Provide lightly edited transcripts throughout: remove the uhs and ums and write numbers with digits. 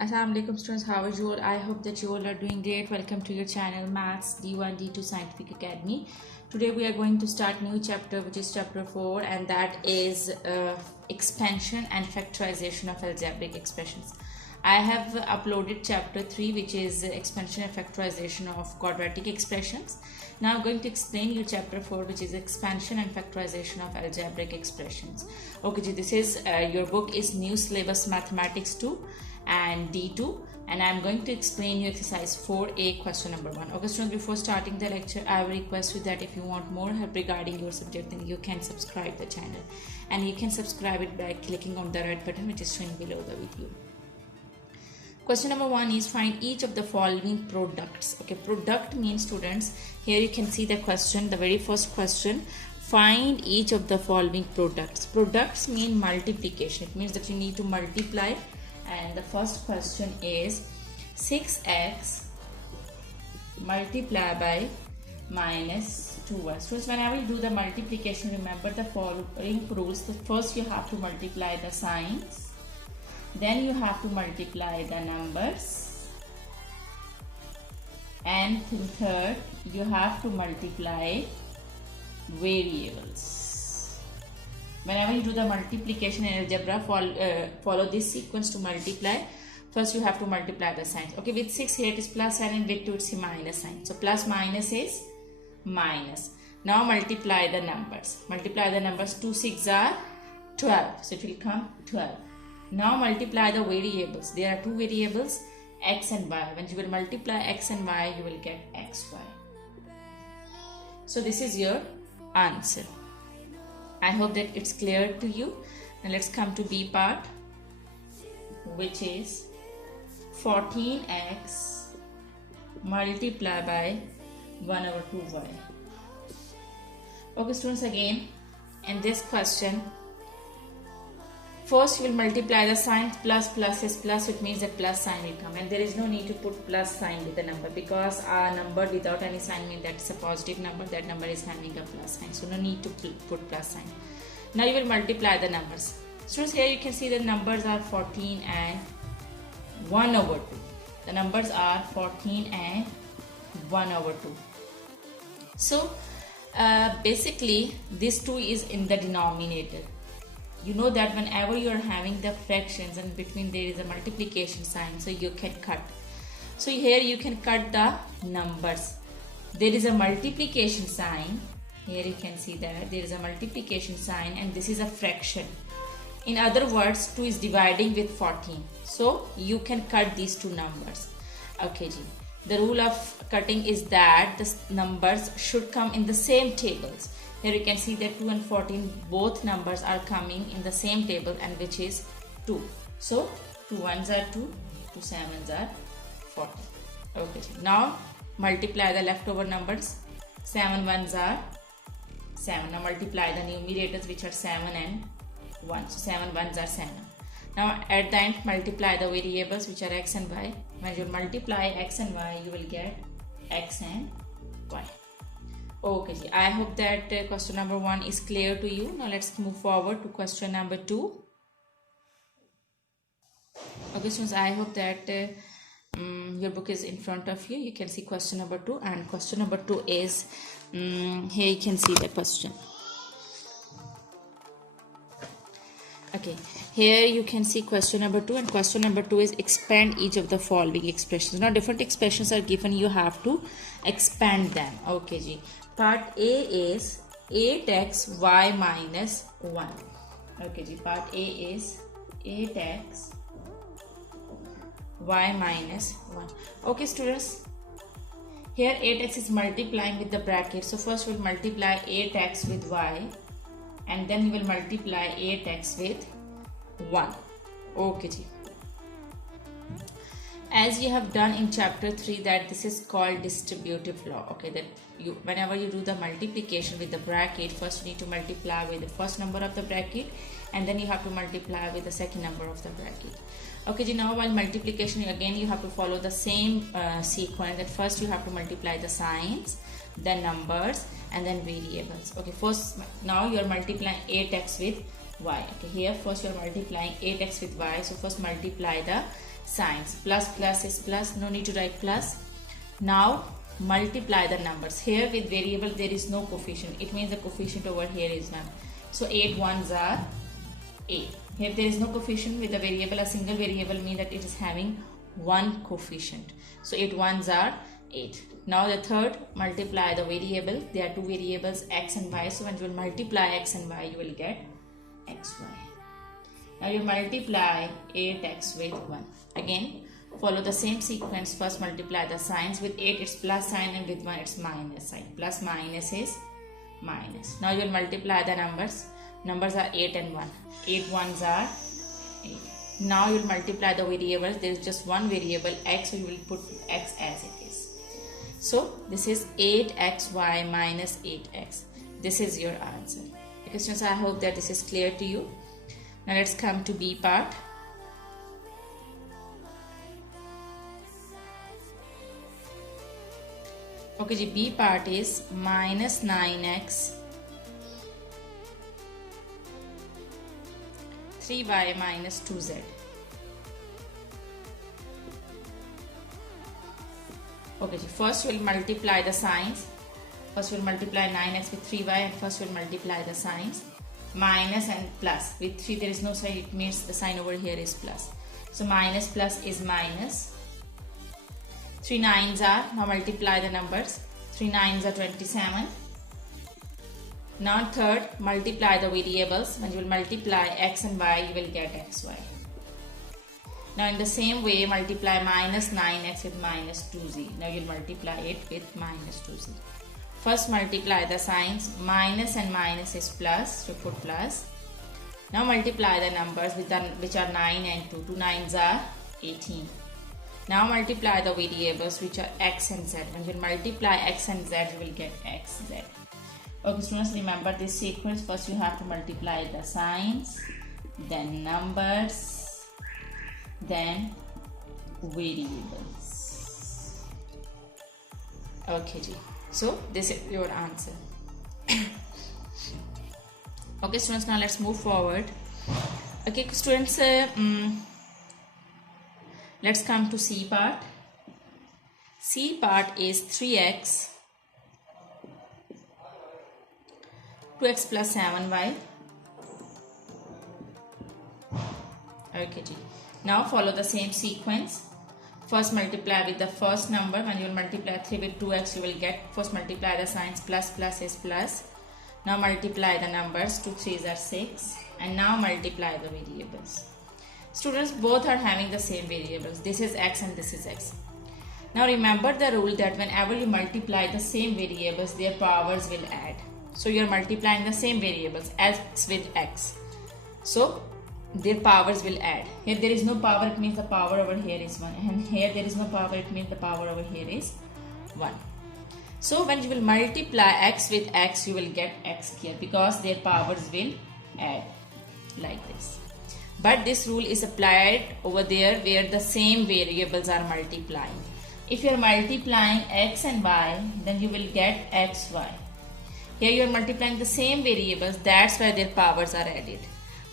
Assalamu alaikum students, how are you all? I hope that you all are doing great. Welcome to your channel Maths D1 D2 Scientific Academy. Today we are going to start new chapter, which is chapter 4, and that is expansion and factorization of algebraic expressions. I have uploaded chapter 3, which is expansion and factorization of quadratic expressions. Now I'm going to explain you chapter 4, which is expansion and factorization of algebraic expressions. Okay, this is your book is New Syllabus Mathematics 2 and D2, and I'm going to explain you exercise 4A question number 1. Okay students, before starting the lecture, I will request you that if you want more help regarding your subject, then you can subscribe the channel, and you can subscribe it by clicking on the red button which is showing below the video. Question number 1 is find each of the following products. Okay, product means, students, here you can see the question, the very first question. Find each of the following products. Products mean multiplication. It means that you need to multiply. And the first question is 6x multiply by minus 2y. So whenever you do the multiplication, remember the following rules. First you have to multiply the signs, then you have to multiply the numbers, and third you have to multiply variables. Whenever you do the multiplication in algebra, follow this sequence to multiply. First you have to multiply the signs. Okay, with 6 here it is plus sign, and with 2 it's a minus sign. So plus minus is minus. Now multiply the numbers. Multiply the numbers. 2 6 are 12. So it will come 12. Now multiply the variables. There are two variables, x and y. When you will multiply x and y, you will get xy. So this is your answer. I hope that it's clear to you. Now let's come to B part, which is 14x multiply by 1 over 2y. Okay students, again in this question, first you will multiply the signs. Plus is plus, it means that plus sign will come, and there is no need to put plus sign with the number, because a number without any sign means that it's a positive number. That number is having a plus sign, so no need to put plus sign. Now you will multiply the numbers. Students, here you can see the numbers are 14 and 1 over 2. The numbers are 14 and 1 over 2. So basically this 2 is in the denominator. You know that whenever you are having the fractions and between there is a multiplication sign, so you can cut. So here you can cut the numbers. There is a multiplication sign. Here you can see that there is a multiplication sign, and this is a fraction. In other words, 2 is dividing with 14. So you can cut these two numbers. Okay, the rule of cutting is that the numbers should come in the same tables. Here you can see that 2 and 14, both numbers are coming in the same table, and which is 2. So 2 1s are 2, 2 7s are 14. Okay, now multiply the leftover numbers. 7 1s are 7. Now multiply the numerators, which are 7 and 1. So 7 1s are 7. Now at the end multiply the variables, which are x and y. When you multiply x and y, you will get x and y. Okay, I hope that question number 1 is clear to you. Now let's move forward to question number 2. Okay students, I hope that your book is in front of you. You can see question number 2, and question number 2 is here you can see the question. Okay, here you can see question number 2, and question number 2 is expand each of the following expressions. Now different expressions are given, you have to expand them. Okay, part A is 8x y minus 1. Okay, part A is 8x y minus 1. Okay students, here 8x is multiplying with the bracket. So first we'll multiply 8x with y, and then we will multiply 8x with 1. Okay, as you have done in chapter 3, that this is called distributive law. Okay, that you, whenever you do the multiplication with the bracket, first you need to multiply with the first number of the bracket, and then you have to multiply with the second number of the bracket. Okay, now while multiplication, again you have to follow the same sequence. That first you have to multiply the signs, then numbers, and then variables. Okay, first now you are multiplying 8x with y. Okay, here first you are multiplying 8x with y. So first multiply the signs. Plus plus is plus, no need to write plus. Now multiply the numbers. Here with variable there is no coefficient, it means the coefficient over here is 1. So 8 ones are 8. Here there is no coefficient with the variable, a single variable means that it is having one coefficient. So 8 ones are 8. Now the third, multiply the variable. There are two variables x and y. So when you will multiply x and y, you will get xy. Now you multiply 8x with 1. Again, follow the same sequence. First multiply the signs. With 8 it's plus sign and with 1 it's minus sign. Plus minus is minus. Now you will multiply the numbers. Numbers are 8 and 1. 8 ones are 8. Now you will multiply the variables. There is just one variable x, so you will put x as it is. So this is 8xy minus 8x. This is your answer. Okay, students, I hope that this is clear to you. Now let's come to B part. Okay, the B part is minus 9x 3y minus 2z. Okay, so first we'll multiply the signs. First we'll multiply 9x with 3y and first we'll multiply the signs. Minus and plus. With 3 there is no sign, it means the sign over here is plus. So minus plus is minus. 3 nines are, now multiply the numbers. 3 nines are 27. Now third, multiply the variables. When you will multiply x and y, you will get xy. Now in the same way, multiply minus 9x with minus 2z. Now you will multiply it with minus 2z. First multiply the signs. Minus and minus is plus, so put plus. Now multiply the numbers which are 9 and 2. 2 nines are 18. Now multiply the variables which are x and z. When you multiply x and z, you will get xz. Okay, students, remember this sequence. First you have to multiply the signs, then numbers, then variables. Okay, so this is your answer. Okay, students, now let's move forward. Okay, students, let's come to C part. C part is 3x 2x plus 7y. Okay, now follow the same sequence. First multiply with the first number. When you will multiply 3 with 2x, you will get, first multiply the signs. Plus plus is plus. Now multiply the numbers. 2 3s are 6. And now multiply the variables. Students, both are having the same variables. This is x and this is x. Now remember the rule that whenever you multiply the same variables, their powers will add. So you are multiplying the same variables, x with x. So their powers will add. Here there is no power, it means the power over here is 1. And here there is no power, it means the power over here is 1. So when you will multiply x with x, you will get x here because their powers will add like this. But this rule is applied over there where the same variables are multiplying. If you are multiplying x and y, then you will get xy. Here you are multiplying the same variables, that's why their powers are added.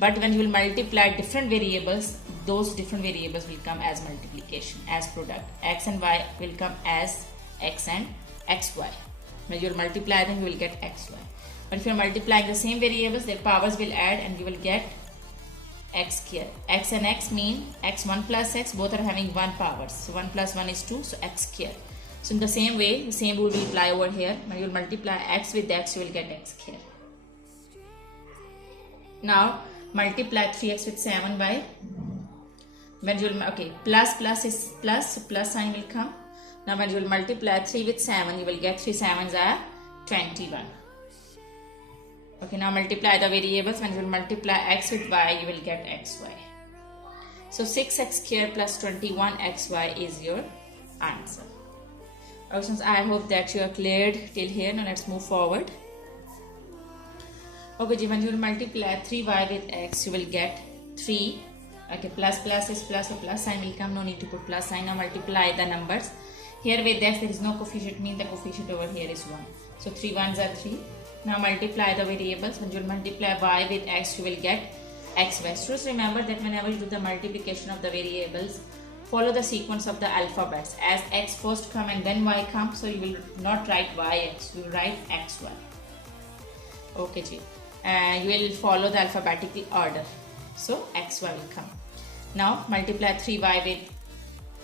But when you will multiply different variables, those different variables will come as multiplication, as product. X and y will come as x and xy. When you will multiply them, you will get xy. But if you are multiplying the same variables, their powers will add and you will get x here. X and x mean x1 plus x, both are having 1 power. So 1 plus 1 is 2, so x here. So in the same way, the same rule will apply over here. When you will multiply x with x, you will get x here. Now multiply 3x with 7y. When you will, okay, plus plus is plus, so plus sign will come. Now when you will multiply 3 with 7, you will get 3 7s are 21. Okay, now multiply the variables. When you will multiply x with y, you will get xy. So 6x squared plus 21xy is your answer. Okay, I hope that you are cleared till here. Now let's move forward. Okay, when you will multiply 3y with x, you will get 3. Okay, plus plus is plus, so plus sign will come. No need to put plus sign. Now multiply the numbers. Here with x there is no coefficient, means the coefficient over here is 1. So 3 ones are 3. Now multiply the variables. When you will multiply y with x, you will get xy. Just remember that whenever you do the multiplication of the variables, follow the sequence of the alphabets. As X first come and then Y come, so you will not write YX, you will write XY. Okay ji. You will follow the alphabetical order. So XY will come. Now multiply 3Y with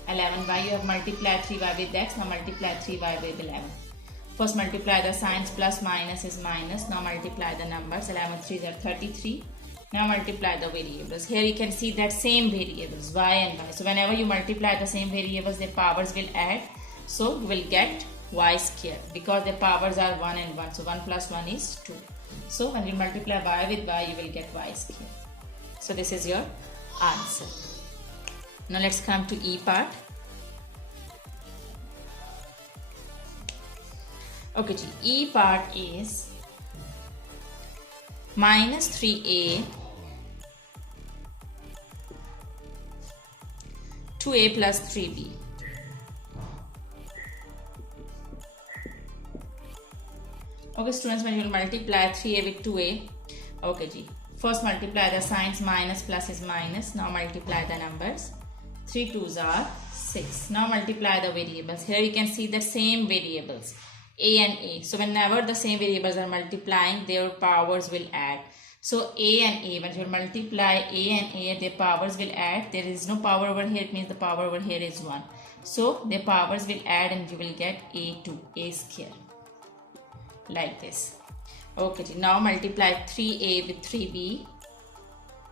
11Y. You have multiplied 3Y with X. Now multiply 3Y with 11. First multiply the signs, plus minus is minus. Now multiply the numbers. 11 3s are 33. Now multiply the variables. Here you can see that same variables y and y. So whenever you multiply the same variables, their powers will add. So you will get y square because their powers are 1 and 1. So 1 plus 1 is 2. So when you multiply y with y, you will get y square. So this is your answer. Now let's come to E part. Okay, E part is minus 3a 2a plus 3b. Okay students, when you will multiply 3a with 2a, okay ji, first multiply the signs, minus plus is minus. Now multiply the numbers. 3 2s are 6. Now multiply the variables. Here you can see the same variables, a and a. So whenever the same variables are multiplying, their powers will add. So a and a, when you multiply a and a, their powers will add. There is no power over here, it means the power over here is 1. So their powers will add and you will get a2, a square, like this. Okay, now multiply 3a with 3b.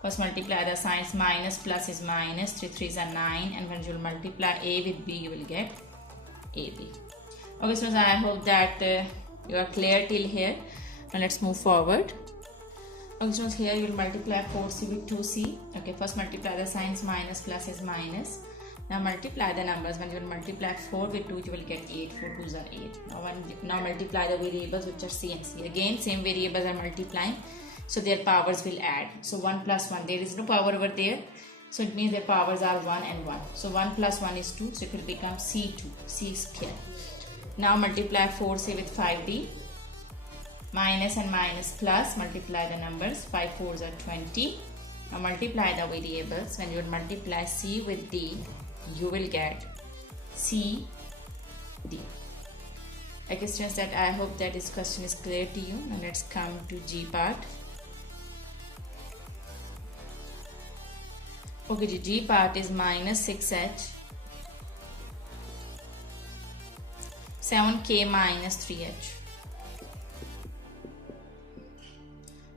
First multiply the signs, minus plus is minus. 3 3s are 9, and when you will multiply a with b, you will get ab. Okay, so I hope that you are clear till here. Now let's move forward. Okay, so here you will multiply 4c with 2c. Okay, first multiply the signs, minus plus is minus. Now multiply the numbers. When you will multiply 4 with 2, you will get 8. 4 2s are 8. Now multiply the variables, which are c and c. Again, same variables are multiplying, so their powers will add. So 1 plus 1, there is no power over there, so it means their powers are 1 and 1. So 1 plus 1 is 2, so it will become c2, c square. Now multiply 4c with 5d. Minus and minus plus, multiply the numbers. 5 4s are 20. Now multiply the variables. When you multiply c with d, you will get c d. Okay students, that I hope that this question is clear to you. Now let's come to G part. Okay, G part is minus 6h 7k minus 3h.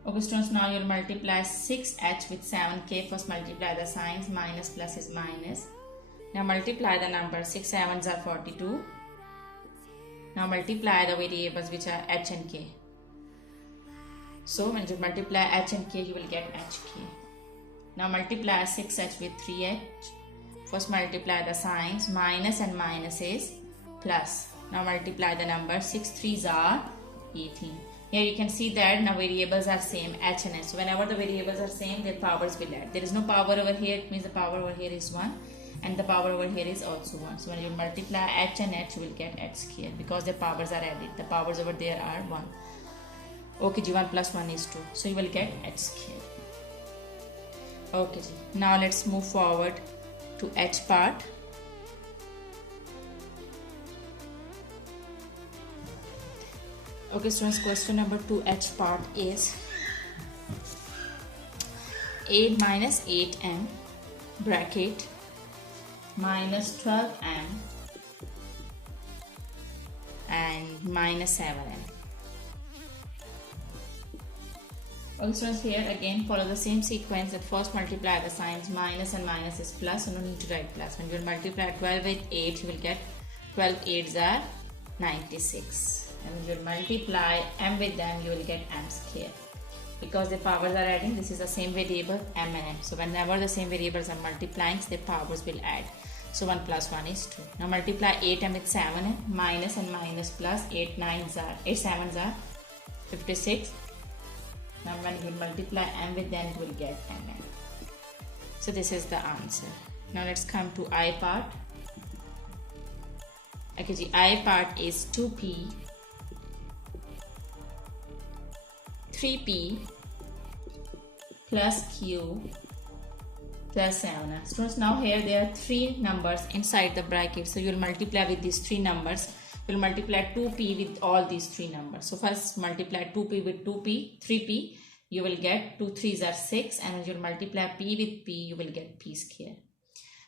Okay students, now you'll multiply 6h with 7k. First multiply the signs, minus plus is minus. Now multiply the numbers. 6 7s are 42. Now multiply the variables, which are h and k. So when you multiply h and k, you will get hk. Now multiply 6h with 3h. First multiply the signs, minus and minus is plus. Now multiply the numbers. 6 3s are 18. Here you can see that now variables are same, h and h. So whenever the variables are same, their powers will add. There is no power over here, it means the power over here is 1, and the power over here is also 1. So when you multiply h and h, you will get h square because the powers are added. The powers over there are 1. Okay, G1 plus 1 is 2. So you will get h square. Okay, now let's move forward to h part. Okay students, question number 2, h part is 8 minus 8m bracket minus 12m and minus 7m. Okay students, here again follow the same sequence. At first multiply the signs, minus and minus is plus, so no need to write plus. When you will multiply 12 with 8, you will get 12 8s are 96. And when you will multiply m with them, you will get m square. Because the powers are adding, this is the same variable m and m. So whenever the same variables are multiplying, their powers will add. So 1 plus 1 is 2. Now multiply 8m with 7m, minus and minus plus. 8 7s are 56. Now when you multiply m with them, you will get mm. So this is the answer. Now let's come to I part. Okay, the I part is 2p 3p plus q plus 7. Students, now here there are 3 numbers inside the bracket. So you will multiply with these 3 numbers. You will multiply 2p with all these 3 numbers. So first multiply 2p with 2p, 3p. You will get 2 3s are 6, and when you will multiply p with p, you will get p square.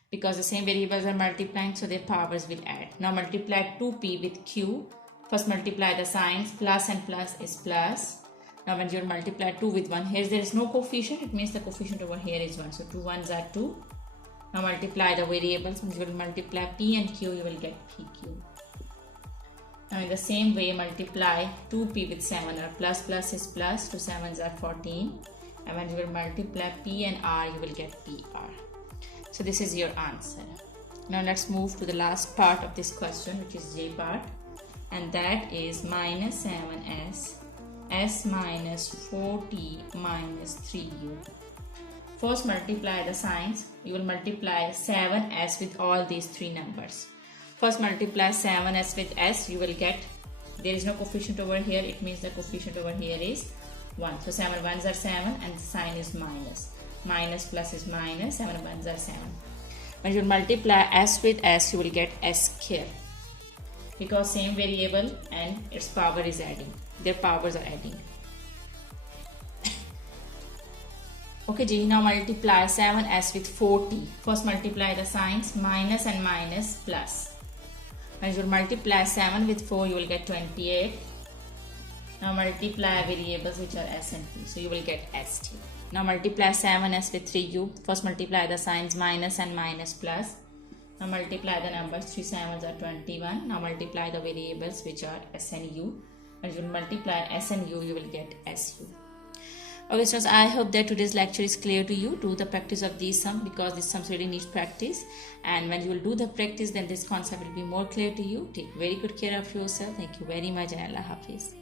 Because the same variables are multiplying, so their powers will add. Now multiply 2p with q. First multiply the signs, plus and plus is plus. Now when you multiply 2 with 1, here there is no coefficient, it means the coefficient over here is 1. So 2 1s are 2. Now multiply the variables. When you will multiply p and q, you will get pq. Now in the same way, multiply 2p with 7, or plus plus is plus, 2 7s are 14. And when you will multiply p and r, you will get pr. So this is your answer. Now let's move to the last part of this question, which is J part. And that is minus 7s. S minus 4t minus 3u. First multiply the signs. You will multiply 7s with all these 3 numbers. First multiply 7s with s. You will get, there is no coefficient over here, it means the coefficient over here is 1. So 7 1s are 7 and the sign is minus. Minus plus is minus, 7 1s are 7. When you multiply s with s, you will get s square. Because same variable and its power is adding. Their powers are adding. Okay, G, now multiply 7s with 4t. First multiply the signs, minus and minus plus. When you multiply 7 with 4, you will get 28. Now multiply variables which are s and p. So you will get st. Now multiply 7s with 3u. First multiply the signs, minus and minus plus. Now multiply the numbers, 3 7s are 21. Now multiply the variables which are s and u. When you multiply s and u, you will get su. Okay students, I hope that today's lecture is clear to you. Do the practice of these sums, because these sums really need practice. And when you will do the practice, then this concept will be more clear to you. Take very good care of yourself. Thank you very much, and Allah Hafiz.